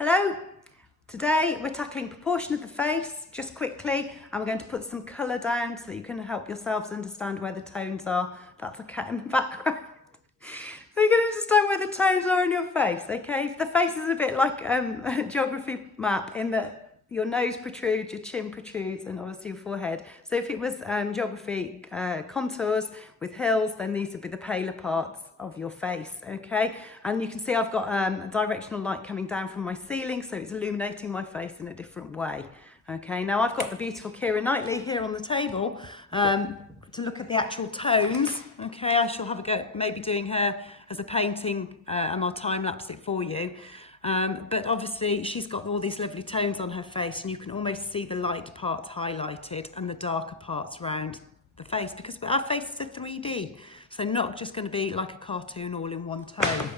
Hello, today we're tackling proportion of the face just quickly, and we're going to put some colour down so that you can help yourselves understand where the tones are. That's a cat in the background. So you can understand where the tones are in your face, okay? The face is a bit like a geography map in that your nose protrudes, your chin protrudes, and obviously your forehead. So if it was geography contours with hills, then these would be the paler parts of your face, okay? And you can see I've got a directional light coming down from my ceiling, so it's illuminating my face in a different way, okay? Now I've got the beautiful Keira Knightley here on the table to look at the actual tones, okay? I shall have a go at maybe doing her as a painting and I'll time lapse it for you. But obviously she's got all these lovely tones on her face, and you can almost see the light parts highlighted and the darker parts around the face, because our faces are 3D, so not just going to be like a cartoon all in one tone.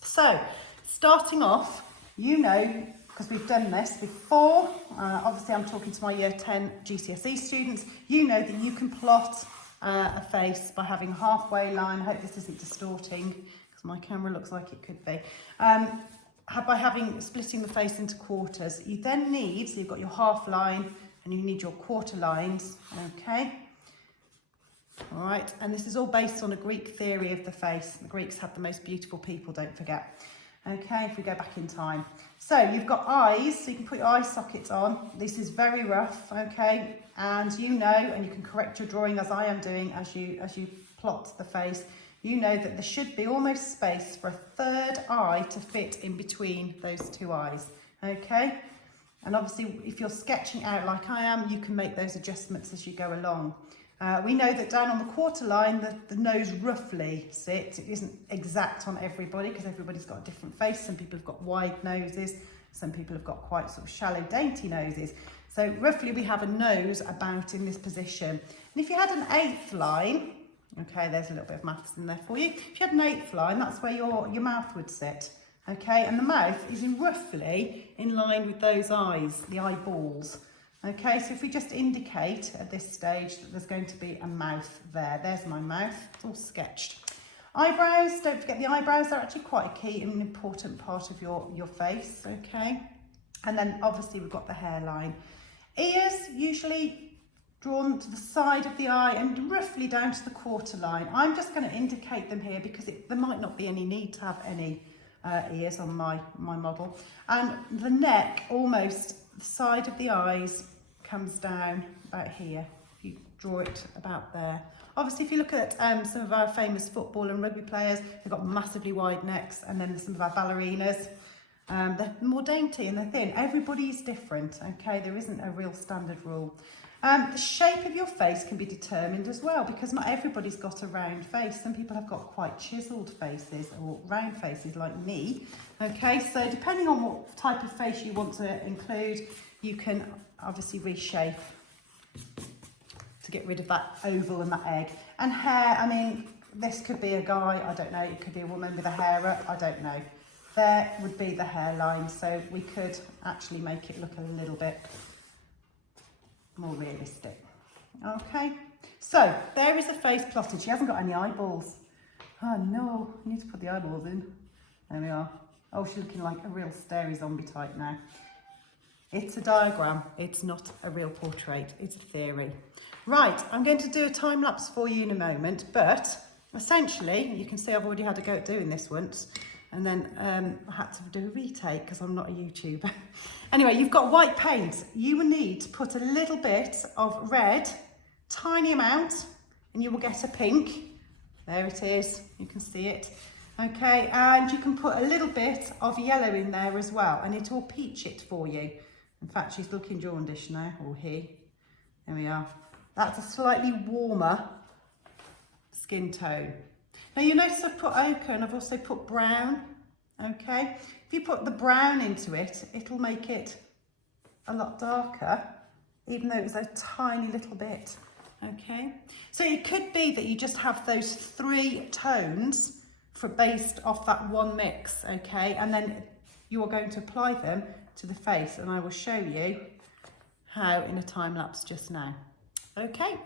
So starting off, you know, because we've done this before, obviously I'm talking to my year 10 GCSE students, you know that you can plot a face by having a halfway line. I hope this isn't distorting because my camera looks like it could be. By splitting the face into quarters. You then need, so you've got your half line and you need your quarter lines, okay? All right, and this is all based on a Greek theory of the face. The Greeks had the most beautiful people, don't forget. Okay, if we go back in time. So you've got eyes, so you can put your eye sockets on. This is very rough, okay? And you know, and you can correct your drawing as I am doing as you plot the face. You know that there should be almost space for a third eye to fit in between those two eyes, okay? And obviously, if you're sketching out like I am, you can make those adjustments as you go along. We know that down on the quarter line, the nose roughly sits. It isn't exact on everybody because everybody's got a different face. Some people have got wide noses. Some people have got quite sort of shallow, dainty noses. So roughly we have a nose about in this position. And if you had an eighth line, okay, there's a little bit of maths in there for you. If you had an eighth line, that's where your mouth would sit, okay? And the mouth is roughly in line with those eyes, the eyeballs, okay? So if we just indicate at this stage that there's going to be a mouth there. There's my mouth, it's all sketched. Eyebrows, don't forget the eyebrows are actually quite a key and an important part of your face, okay? And then obviously we've got the hairline. Ears, usually drawn to the side of the eye and roughly down to the quarter line. I'm just going to indicate them here because there might not be any need to have any ears on my model. And the neck, almost the side of the eyes comes down about here. If you draw it about there. Obviously, if you look at some of our famous football and rugby players, they've got massively wide necks, and then some of our ballerinas, they're more dainty and they're thin. Everybody's different, okay? There isn't a real standard rule. The shape of your face can be determined as well, because not everybody's got a round face. Some people have got quite chiselled faces or round faces like me. Okay, so depending on what type of face you want to include, you can obviously reshape to get rid of that oval and that egg. And hair, I mean, this could be a guy, I don't know, it could be a woman with a hair up, I don't know. There would be the hairline, so we could actually make it look a little bit more realistic. Okay, so there is a face plotted. She hasn't got any eyeballs. Oh no, I need to put the eyeballs in. There we are. Oh, she's looking like a real starey zombie type now. It's a diagram, it's not a real portrait, it's a theory. Right, I'm going to do a time lapse for you in a moment, but essentially, you can see I've already had a go at doing this once, and then I had to do a retake because I'm not a YouTuber. Anyway, you've got white paint. You will need to put a little bit of red, tiny amount, and you will get a pink. There it is, you can see it. Okay, and you can put a little bit of yellow in there as well, and it will peach it for you. In fact, she's looking jaundish now, or he. There we are. That's a slightly warmer skin tone. Now you notice I've put ochre and I've also put brown, okay? If you put the brown into it, it'll make it a lot darker, even though it's a tiny little bit, okay? So it could be that you just have those three tones based off that one mix, okay? And then you are going to apply them to the face, and I will show you how in a time lapse just now, okay?